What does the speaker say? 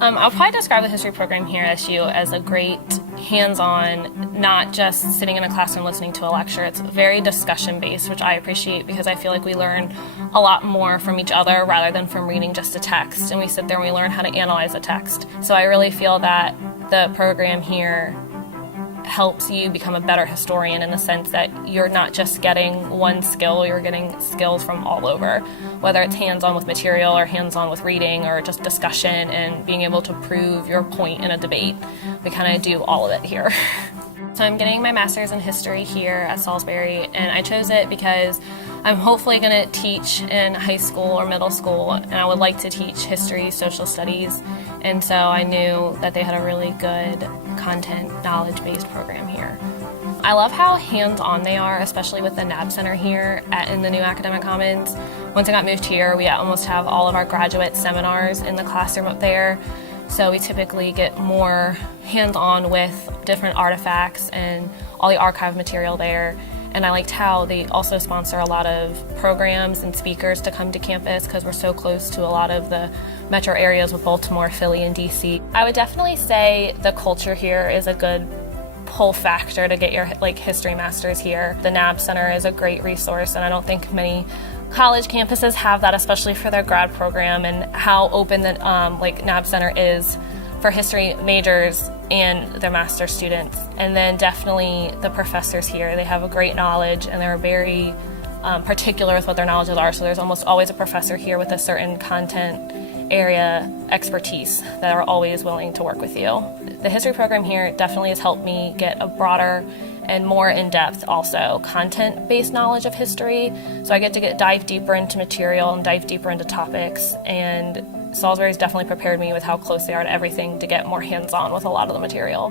I'll probably describe the history program here at SU as a great hands-on, not just sitting in a classroom listening to a lecture. It's very discussion-based, which I appreciate because I feel like we learn a lot more from each other rather than from reading just a text. And we sit there and we learn how to analyze a text. So I really feel that the program here helps you become a better historian in the sense that you're not just getting one skill, you're getting skills from all over, whether it's hands-on with material or hands-on with reading or just discussion and being able to prove your point in a debate. We kind of do all of it here. So I'm getting my master's in history here at Salisbury, and I chose it because I'm hopefully going to teach in high school or middle school, and I would like to teach history, social studies, and so I knew that they had a really good content, knowledge-based program here. I love how hands-on they are, especially with the NAB Center here in the new Academic Commons. Once I got moved here, we almost have all of our graduate seminars in the classroom up there. So we typically get more hands-on with different artifacts and all the archive material there. And I liked how they also sponsor a lot of programs and speakers to come to campus because we're so close to a lot of the metro areas with Baltimore, Philly, and DC. I would definitely say the culture here is a good pull factor to get your history masters here. The NAB Center is a great resource, and I don't think many college campuses have that, especially for their grad program, and how open the NAB Center is for history majors and their master's students. And then definitely the professors here, they have a great knowledge and they're very particular with what their knowledges are, so there's almost always a professor here with a certain content area expertise that are always willing to work with you. The history program here definitely has helped me get a broader and more in-depth also content-based knowledge of history. So I get to dive deeper into material and dive deeper into topics, and Salisbury's definitely prepared me with how close they are to everything to get more hands-on with a lot of the material.